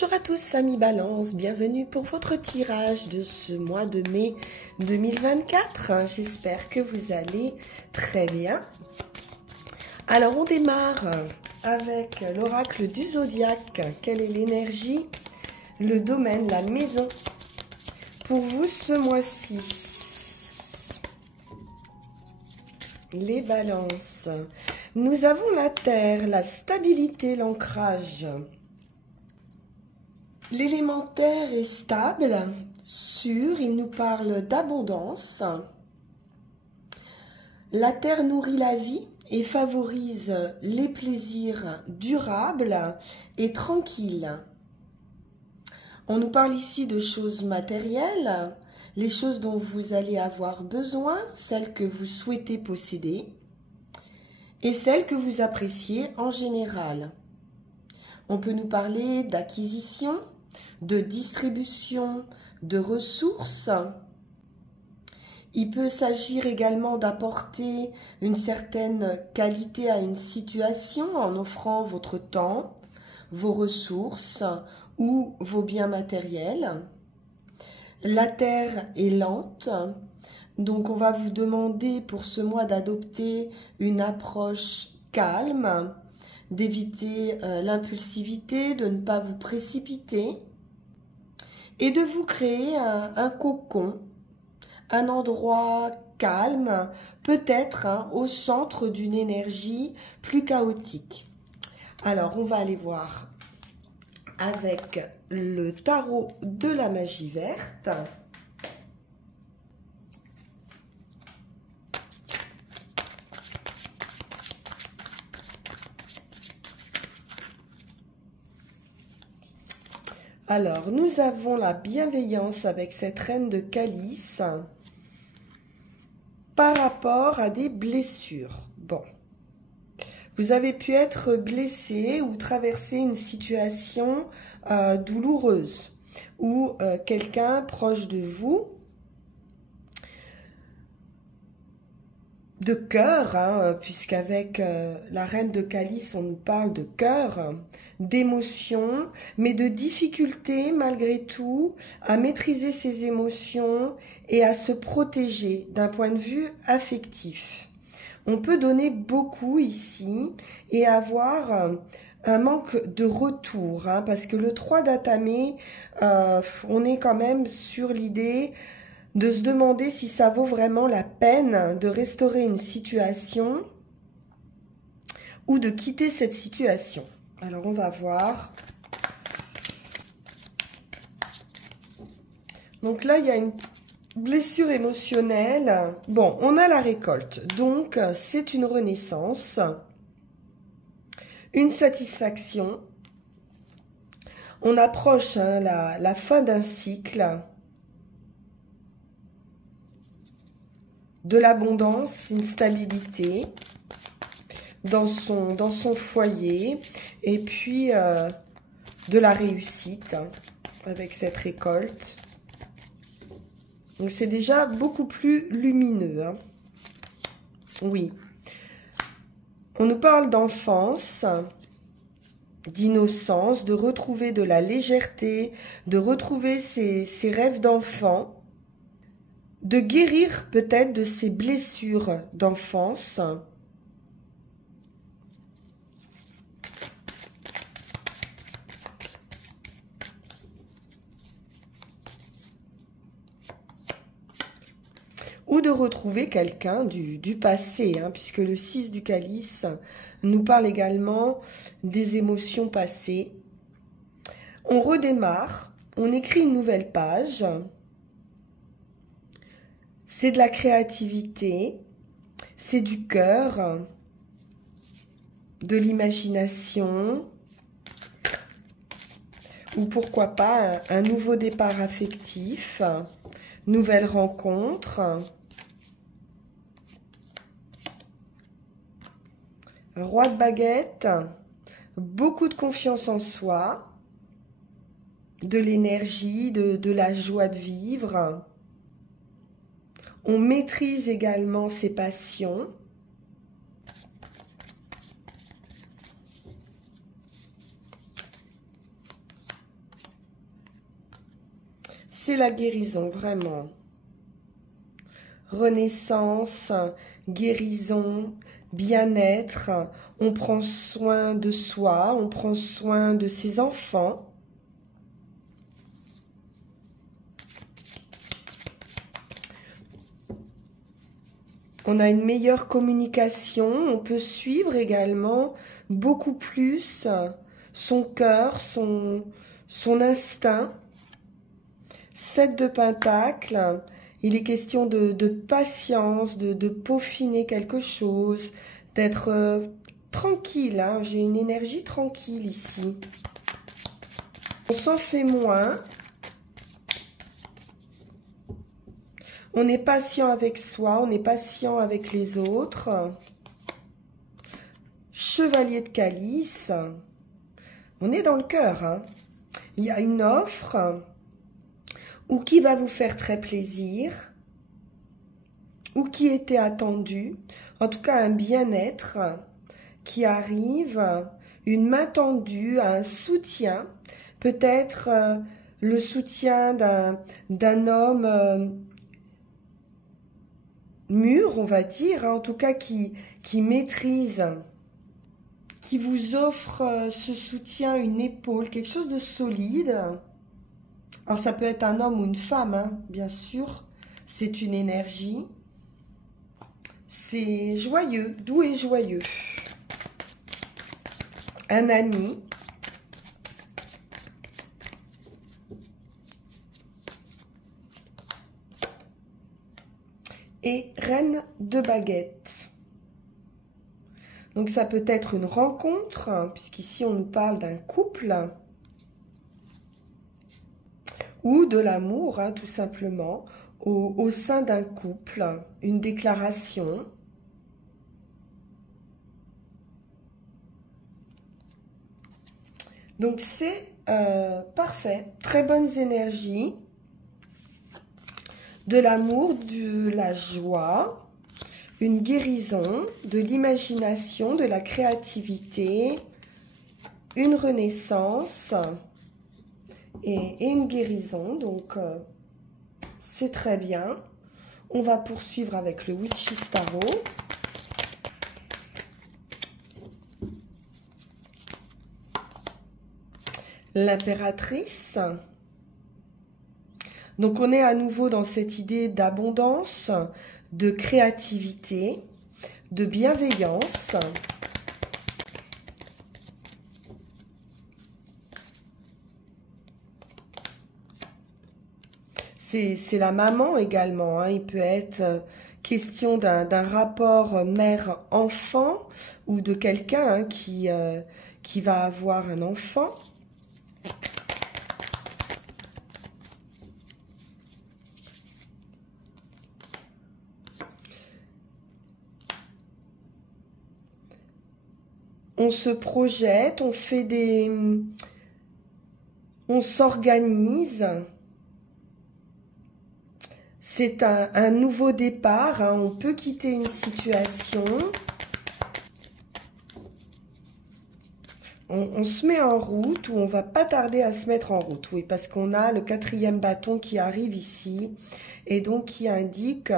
Bonjour à tous amis Balance, bienvenue pour votre tirage de ce mois de mai 2024. J'espère que vous allez très bien. Alors on démarre avec l'oracle du zodiaque. Quelle est l'énergie, le domaine, la maison pour vous ce mois-ci? Les balances. Nous avons la terre, la stabilité, l'ancrage. L'élémentaire est stable, sûr, il nous parle d'abondance. La terre nourrit la vie et favorise les plaisirs durables et tranquilles. On nous parle ici de choses matérielles, les choses dont vous allez avoir besoin, celles que vous souhaitez posséder et celles que vous appréciez en général. On peut nous parler d'acquisition, de distribution de ressources. Il peut s'agir également d'apporter une certaine qualité à une situation en offrant votre temps, vos ressources ou vos biens matériels. La terre est lente, donc on va vous demander pour ce mois d'adopter une approche calme, d'éviter l'impulsivité, de ne pas vous précipiter et de vous créer un cocon, un endroit calme, peut-être au centre d'une énergie plus chaotique. Alors, on va aller voir avec le tarot de la magie verte. Alors, nous avons la bienveillance avec cette reine de calice par rapport à des blessures. Bon, vous avez pu être blessé ou traverser une situation douloureuse ou quelqu'un proche de vous, de cœur, puisqu'avec la reine de calice, on nous parle de cœur, d'émotions, mais de difficultés malgré tout à maîtriser ses émotions et à se protéger d'un point de vue affectif. On peut donner beaucoup ici et avoir un manque de retour, parce que le 3 d'Atamé, on est quand même sur l'idée de se demander si ça vaut vraiment la peine de restaurer une situation ou de quitter cette situation. Alors, on va voir. Donc là, il y a une blessure émotionnelle. Bon, on a la récolte. Donc, c'est une renaissance, une satisfaction. On approche la fin d'un cycle. De l'abondance, une stabilité dans son foyer et puis de la réussite avec cette récolte. Donc c'est déjà beaucoup plus lumineux. Oui. On nous parle d'enfance, d'innocence, de retrouver de la légèreté, de retrouver ses rêves d'enfant. De guérir peut-être de ces blessures d'enfance. Ou de retrouver quelqu'un du passé, puisque le 6 du calice nous parle également des émotions passées. On redémarre, on écrit une nouvelle page. C'est de la créativité, c'est du cœur, de l'imagination, ou pourquoi pas un nouveau départ affectif, nouvelle rencontre, roi de baguette, beaucoup de confiance en soi, de l'énergie, de la joie de vivre. On maîtrise également ses passions. c'est la guérison, vraiment. Renaissance, guérison, bien-être. On prend soin de soi, on prend soin de ses enfants. On a une meilleure communication, on peut suivre également beaucoup plus son cœur, son instinct. 7 de Pentacle, il est question de patience, de peaufiner quelque chose, d'être tranquille. Hein. J'ai une énergie tranquille ici. On s'en fait moins. On est patient avec soi, on est patient avec les autres. Chevalier de Calice. On est dans le cœur. Hein. Il y a une offre ou qui va vous faire très plaisir ou qui était attendu. En tout cas, un bien-être qui arrive, une main tendue, un soutien. Peut-être le soutien d'un homme mûr, on va dire, hein, en tout cas qui maîtrise, qui vous offre ce soutien, une épaule, quelque chose de solide. Alors ça peut être un homme ou une femme, hein, bien sûr, c'est une énergie. C'est joyeux, doux et joyeux. Un ami. Et reine de baguette. Donc ça peut être une rencontre, hein, puisqu'ici on nous parle d'un couple, ou de l'amour, hein, tout simplement, au sein d'un couple, une déclaration. Donc c'est parfait, très bonnes énergies. De l'amour, de la joie, une guérison, de l'imagination, de la créativité, une renaissance et une guérison. Donc, c'est très bien. On va poursuivre avec le Witch's Tarot. L'impératrice. Donc, on est à nouveau dans cette idée d'abondance, de créativité, de bienveillance. C'est la maman également. Hein. Il peut être question d'un rapport mère-enfant ou de quelqu'un hein, qui va avoir un enfant. On se projette, on fait on s'organise. C'est un nouveau départ, hein. On peut quitter une situation. On se met en route ou on va pas tarder à se mettre en route. Oui, parce qu'on a le 4e bâton qui arrive ici et donc qui indique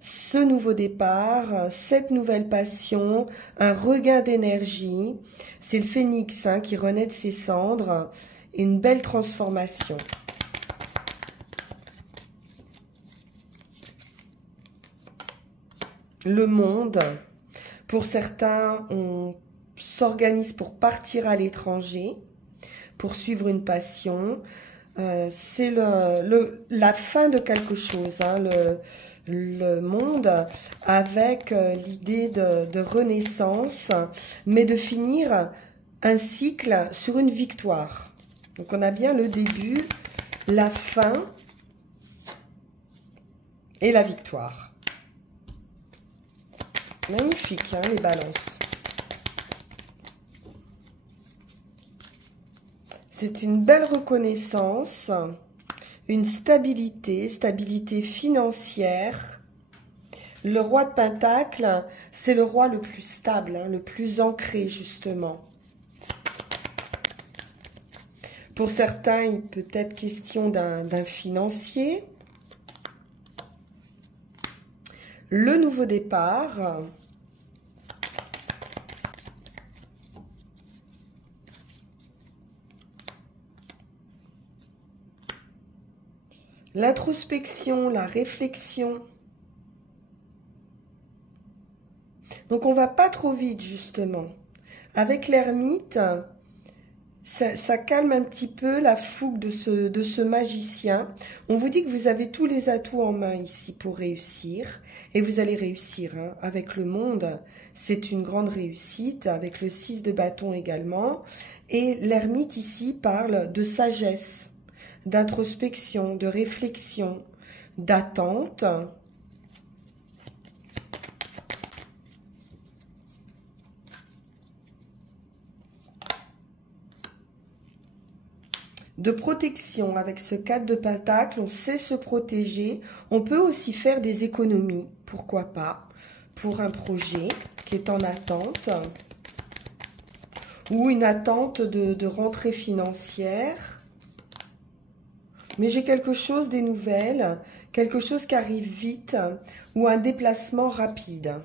ce nouveau départ, cette nouvelle passion, un regain d'énergie. C'est le phénix hein, qui renaît de ses cendres et une belle transformation. Le monde, pour certains, on s'organise pour partir à l'étranger, pour suivre une passion. C'est la fin de quelque chose, hein, le monde, avec l'idée de renaissance, mais de finir un cycle sur une victoire. Donc on a bien le début, la fin et la victoire. Magnifique, hein, les balances. C'est une belle reconnaissance, une stabilité financière. Le roi de Pentacle, c'est le roi le plus stable, hein, le plus ancré, justement. Pour certains, il peut être question d'un financier. Le nouveau départ. L'introspection, la réflexion. Donc on va pas trop vite justement. Avec l'ermite, ça calme un petit peu la fougue de ce magicien. On vous dit que vous avez tous les atouts en main ici pour réussir. Et vous allez réussir hein. Avec le monde, c'est une grande réussite. Avec le 6 de bâton également. Et l'ermite ici parle de sagesse, d'introspection, de réflexion, d'attente. De protection. Avec ce 4 de pentacle, on sait se protéger. On peut aussi faire des économies, pourquoi pas, pour un projet qui est en attente ou une attente de rentrée financière. Mais j'ai quelque chose, des nouvelles, quelque chose qui arrive vite ou un déplacement rapide.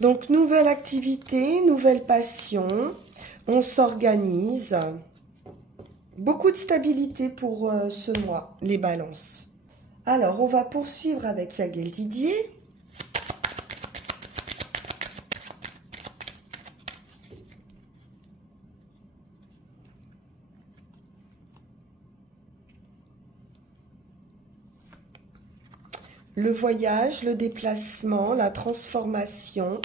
Donc, nouvelle activité, nouvelle passion, on s'organise. Beaucoup de stabilité pour ce mois, les balances. Alors, on va poursuivre avec Yaghel Didier. Le voyage, le déplacement, la transformation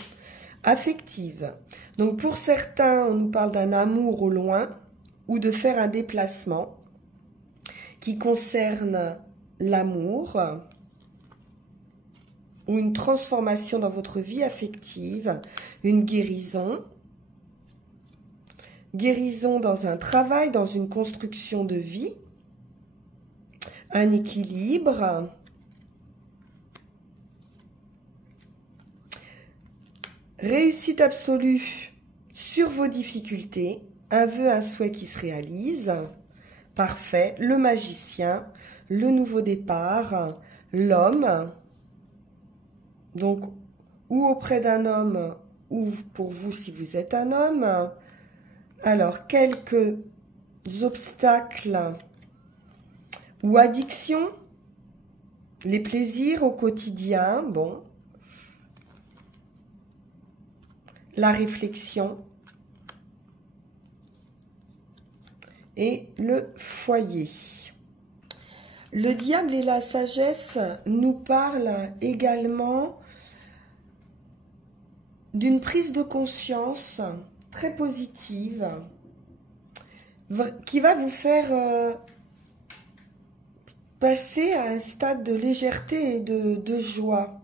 affective. Donc pour certains, on nous parle d'un amour au loin ou de faire un déplacement qui concerne l'amour ou une transformation dans votre vie affective, une guérison. Guérison dans un travail, dans une construction de vie, un équilibre. Réussite absolue sur vos difficultés, un vœu, un souhait qui se réalise. Parfait. Le magicien, le nouveau départ, l'homme. Donc, ou auprès d'un homme, ou pour vous si vous êtes un homme. Alors, quelques obstacles ou addictions. Les plaisirs au quotidien, bon. La réflexion et le foyer. Le diable et la sagesse nous parlent également d'une prise de conscience très positive qui va vous faire passer à un stade de légèreté et de joie.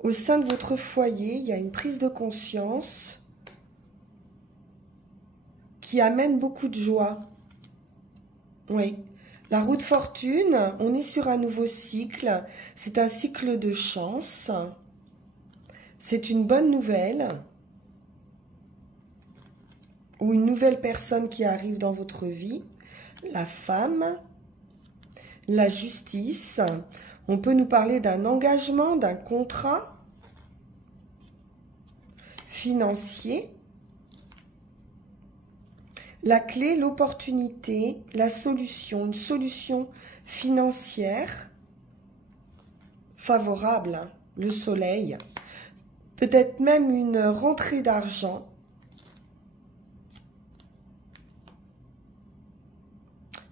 Au sein de votre foyer, il y a une prise de conscience qui amène beaucoup de joie. Oui. La roue de fortune, on est sur un nouveau cycle. C'est un cycle de chance. C'est une bonne nouvelle. Ou une nouvelle personne qui arrive dans votre vie. La femme. La justice. On peut nous parler d'un engagement, d'un contrat financier, la clé, l'opportunité, la solution, une solution financière favorable, le soleil, peut-être même une rentrée d'argent,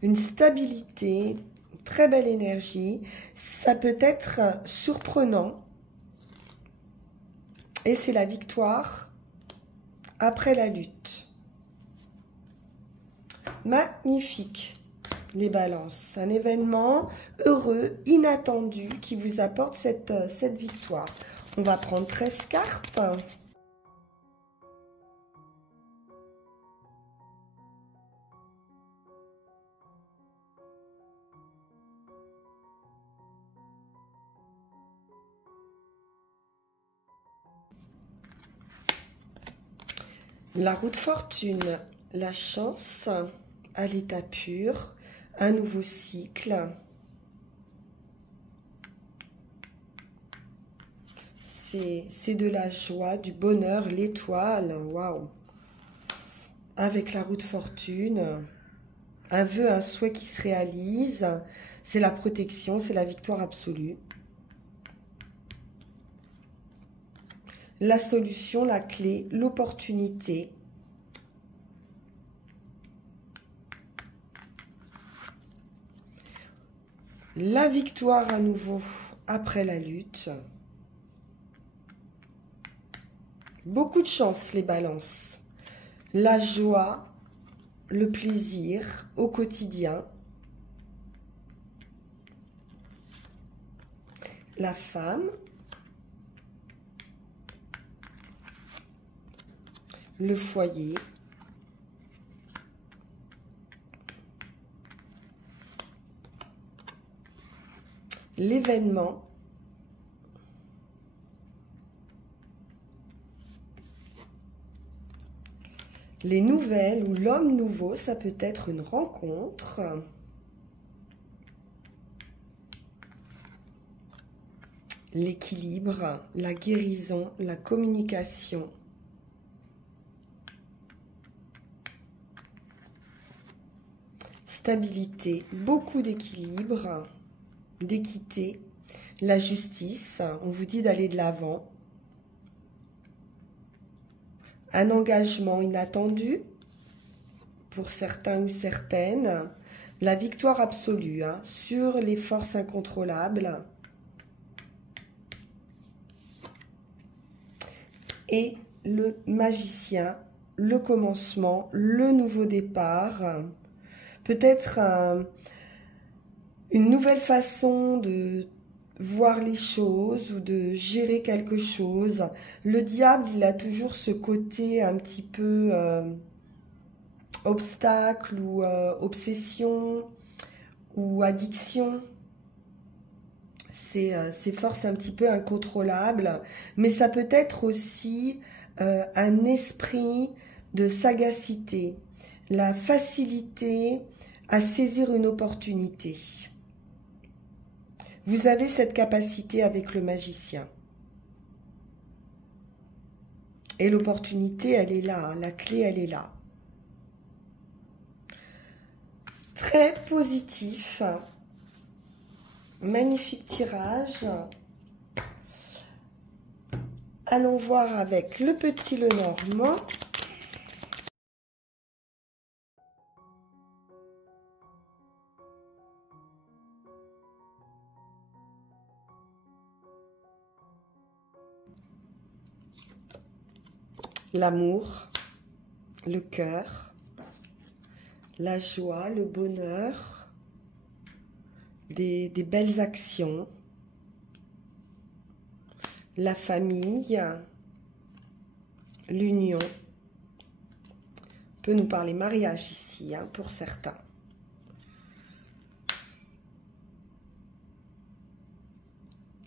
une stabilité, une très belle énergie, ça peut être surprenant. Et c'est la victoire après la lutte. Magnifique, les balances. Un événement heureux, inattendu, qui vous apporte cette victoire. On va prendre 13 cartes. La roue de fortune, la chance à l'état pur, un nouveau cycle. C'est de la joie, du bonheur, l'étoile, waouh. Avec la roue de fortune, un vœu, un souhait qui se réalise, c'est la protection, c'est la victoire absolue. La solution, la clé, l'opportunité. La victoire à nouveau après la lutte. Beaucoup de chance, les balances. La joie, le plaisir au quotidien. La femme. Le foyer. L'événement. Les nouvelles ou l'homme nouveau, ça peut être une rencontre. L'équilibre, la guérison, la communication. Stabilité, beaucoup d'équilibre, d'équité, la justice, on vous dit d'aller de l'avant. Un engagement inattendu pour certains ou certaines, la victoire absolue sur les forces incontrôlables et le magicien, le commencement, le nouveau départ, peut-être une nouvelle façon de voir les choses ou de gérer quelque chose. Le diable, il a toujours ce côté un petit peu obstacle ou obsession ou addiction. Ces forces un petit peu incontrôlables, mais ça peut être aussi un esprit de sagacité, la facilité à saisir une opportunité. Vous avez cette capacité avec le magicien. Et l'opportunité, elle est là, la clé, elle est là. Très positif. Magnifique tirage. Allons voir avec le petit Lenormand. L'amour, le cœur, la joie, le bonheur, des belles actions, la famille, l'union. On peut nous parler mariage ici, pour certains.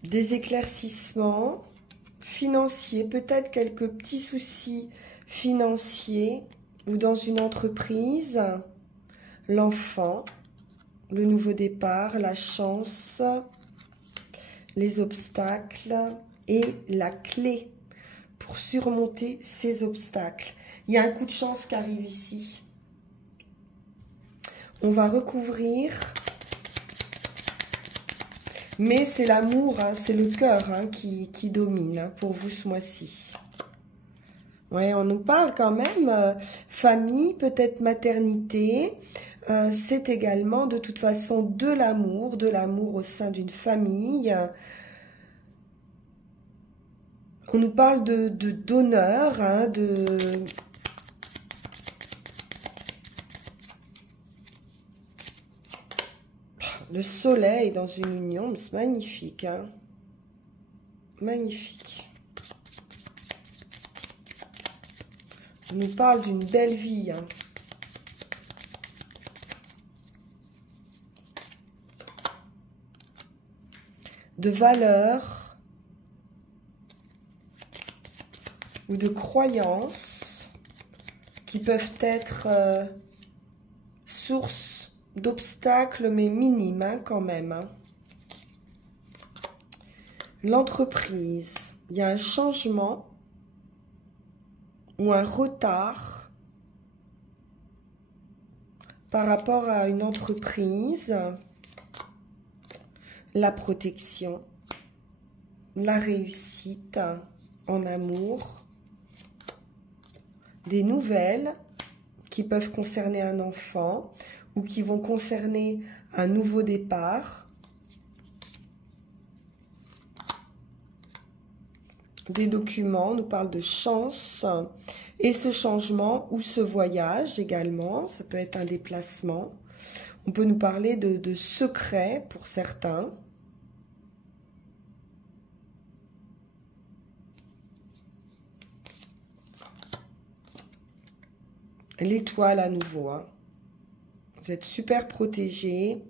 Des éclaircissements financiers, peut-être quelques petits soucis financiers ou dans une entreprise, l'enfant, le nouveau départ, la chance, les obstacles et la clé pour surmonter ces obstacles. Il y a un coup de chance qui arrive ici. On va recouvrir, mais c'est l'amour, c'est le cœur qui domine pour vous ce mois-ci. Ouais, on nous parle quand même famille, peut-être maternité. C'est également de toute façon de l'amour au sein d'une famille. On nous parle d'honneur, le soleil dans une union, c'est magnifique. Magnifique. On nous parle d'une belle vie. De valeurs ou de croyances qui peuvent être source d'obstacles, mais minimes hein, quand même. Hein. L'entreprise, il y a un changement ou un retard par rapport à une entreprise, la protection, la réussite en amour, des nouvelles qui peuvent concerner un enfant ou qui vont concerner un nouveau départ, des documents, on nous parle de chance, et ce changement ou ce voyage également, ça peut être un déplacement, on peut nous parler de secrets pour certains, l'étoile à nouveau, hein. Vous êtes super protégé.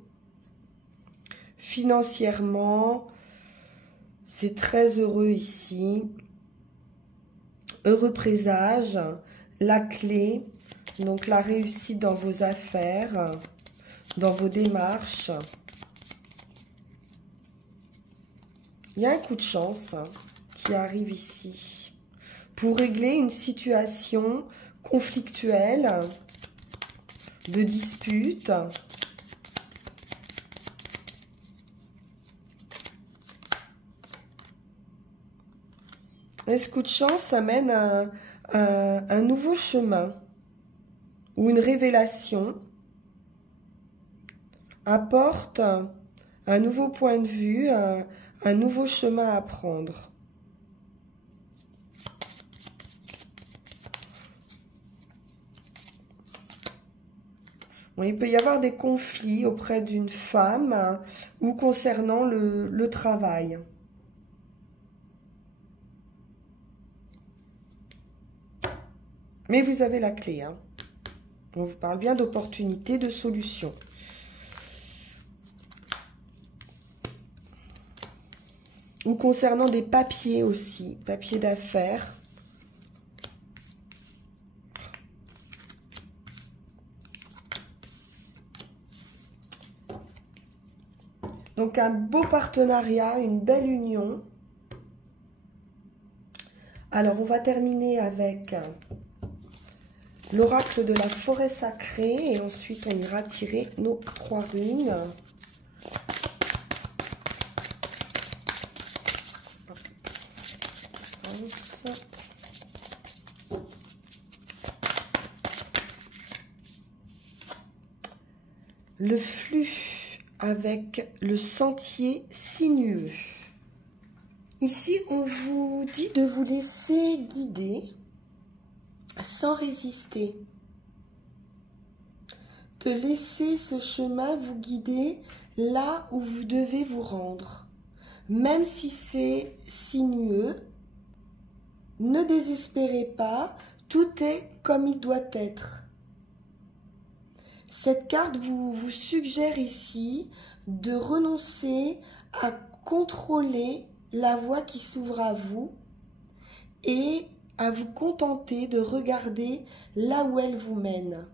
Financièrement, c'est très heureux ici. Heureux présage, la clé, donc la réussite dans vos affaires, dans vos démarches. Il y a un coup de chance hein, qui arrive ici pour régler une situation conflictuelle, de dispute. Et ce coup de chance amène un nouveau chemin ou une révélation, apporte un nouveau point de vue, un nouveau chemin à prendre. Bon, il peut y avoir des conflits auprès d'une femme ou concernant le travail. Mais vous avez la clé. Hein. On vous parle bien d'opportunités, de solutions. Ou concernant des papiers aussi, papiers d'affaires. Donc un beau partenariat, une belle union. Alors on va terminer avec l'oracle de la forêt sacrée et ensuite on ira tirer nos 3 runes. Le flux avec le sentier sinueux. Ici, on vous dit de vous laisser guider sans résister. De laisser ce chemin vous guider là où vous devez vous rendre. Même si c'est sinueux, ne désespérez pas, tout est comme il doit être. Cette carte vous suggère ici de renoncer à contrôler la voie qui s'ouvre à vous et à vous contenter de regarder là où elle vous mène.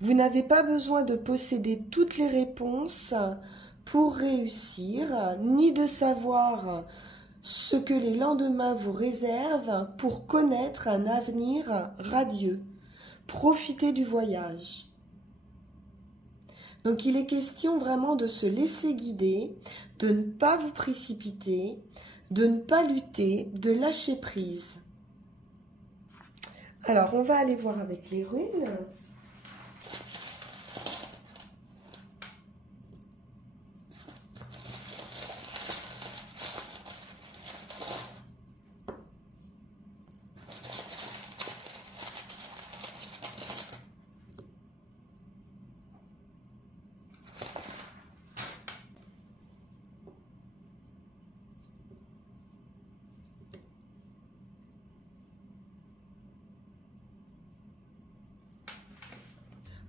Vous n'avez pas besoin de posséder toutes les réponses pour réussir, ni de savoir ce que les lendemains vous réservent pour connaître un avenir radieux. Profitez du voyage. Donc il est question vraiment de se laisser guider, de ne pas vous précipiter, de ne pas lutter, de lâcher prise. Alors on va aller voir avec les runes.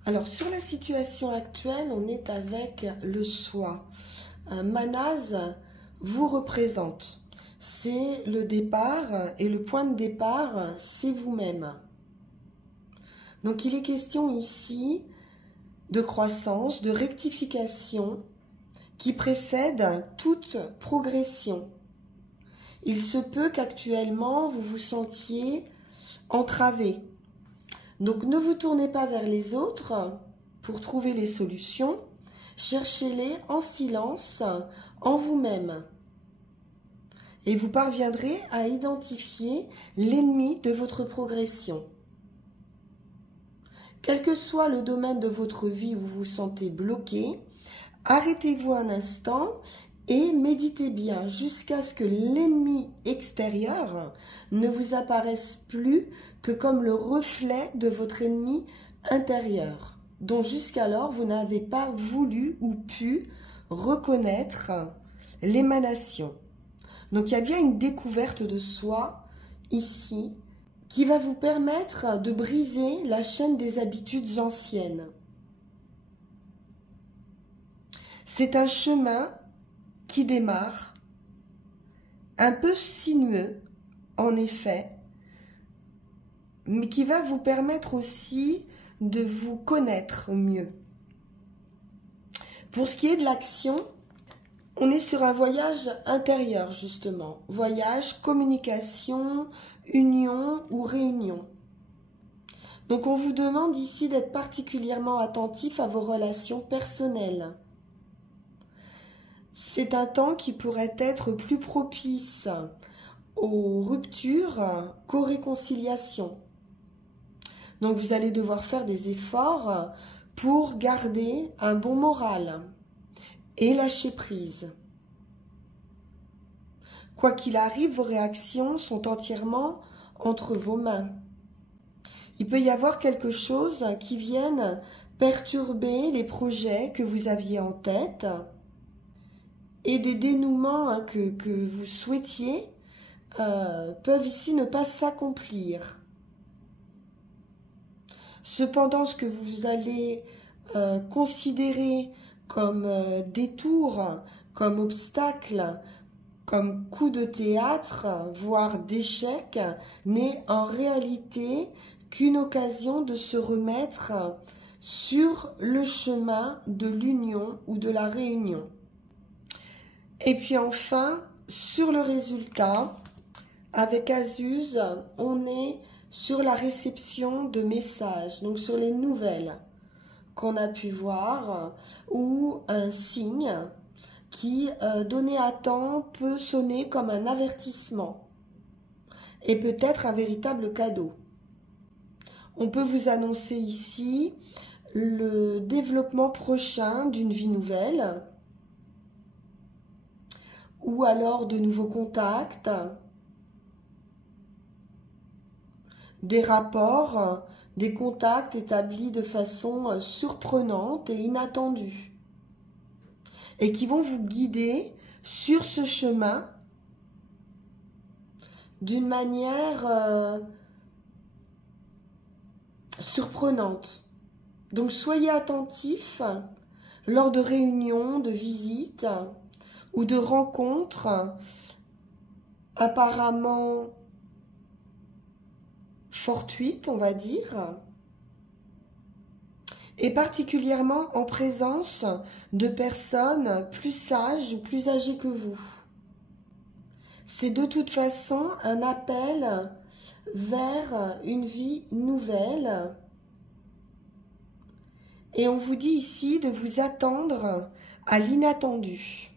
Alors, sur la situation actuelle, on est avec le soi. Manaz vous représente. C'est le départ et le point de départ, c'est vous-même. Donc il est question ici de croissance, de rectification qui précède toute progression. Il se peut qu'actuellement vous vous sentiez entravé. Donc ne vous tournez pas vers les autres pour trouver les solutions, cherchez-les en silence, en vous-même. Et vous parviendrez à identifier l'ennemi de votre progression. Quel que soit le domaine de votre vie où vous vous sentez bloqué, arrêtez-vous un instant et méditez bien jusqu'à ce que l'ennemi extérieur ne vous apparaisse plus que comme le reflet de votre ennemi intérieur, dont jusqu'alors vous n'avez pas voulu ou pu reconnaître l'émanation. Donc il y a bien une découverte de soi ici qui va vous permettre de briser la chaîne des habitudes anciennes. C'est un chemin qui démarre, un peu sinueux en effet, mais qui va vous permettre aussi de vous connaître mieux. Pour ce qui est de l'action, on est sur un voyage intérieur justement, voyage, communication, union ou réunion. Donc on vous demande ici d'être particulièrement attentif à vos relations personnelles. C'est un temps qui pourrait être plus propice aux ruptures qu'aux réconciliations. Donc vous allez devoir faire des efforts pour garder un bon moral et lâcher prise. Quoi qu'il arrive, vos réactions sont entièrement entre vos mains. Il peut y avoir quelque chose qui vienne perturber les projets que vous aviez en tête et des dénouements que vous souhaitiez peuvent ici ne pas s'accomplir. Cependant, ce que vous allez considérer comme détour, comme obstacle, comme coup de théâtre, voire d'échec, n'est en réalité qu'une occasion de se remettre sur le chemin de l'union ou de la réunion. Et puis enfin, sur le résultat, avec Azuz, on est sur la réception de messages, donc sur les nouvelles qu'on a pu voir, ou un signe qui, donné à temps, peut sonner comme un avertissement et peut-être un véritable cadeau. On peut vous annoncer ici le développement prochain d'une vie nouvelle, ou alors de nouveaux contacts, des rapports, des contacts établis de façon surprenante et inattendue, et qui vont vous guider sur ce chemin d'une manière surprenante. Donc soyez attentifs lors de réunions, de visites ou de rencontres apparemment fortuites, on va dire, et particulièrement en présence de personnes plus sages ou plus âgées que vous. C'est de toute façon un appel vers une vie nouvelle. Et on vous dit ici de vous attendre à l'inattendu.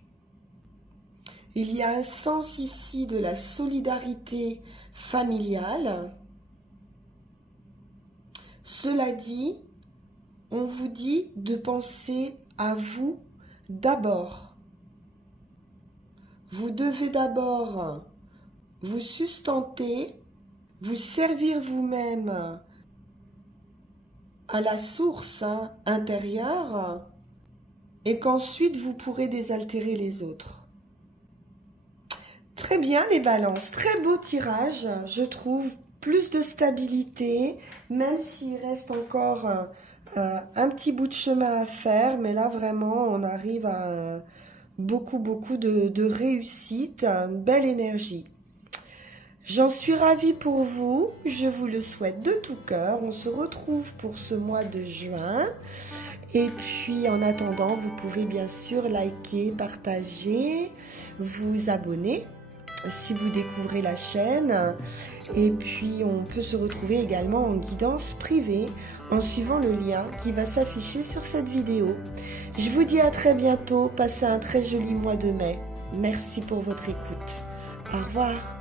Il y a un sens ici de la solidarité familiale. Cela dit, on vous dit de penser à vous d'abord. Vous devez d'abord vous sustenter, vous servir vous-même à la source intérieure et qu'ensuite vous pourrez désaltérer les autres. Très bien les balances, très beau tirage, je trouve, plus de stabilité, même s'il reste encore un petit bout de chemin à faire, mais là vraiment on arrive à beaucoup de réussite, belle énergie. J'en suis ravie pour vous, je vous le souhaite de tout cœur. On se retrouve pour ce mois de juin. Et puis en attendant, vous pouvez bien sûr liker, partager, vous abonner si vous découvrez la chaîne. Et puis on peut se retrouver également en guidance privée en suivant le lien qui va s'afficher sur cette vidéo. Je vous dis à très bientôt, passez un très joli mois de mai. Merci pour votre écoute. Au revoir.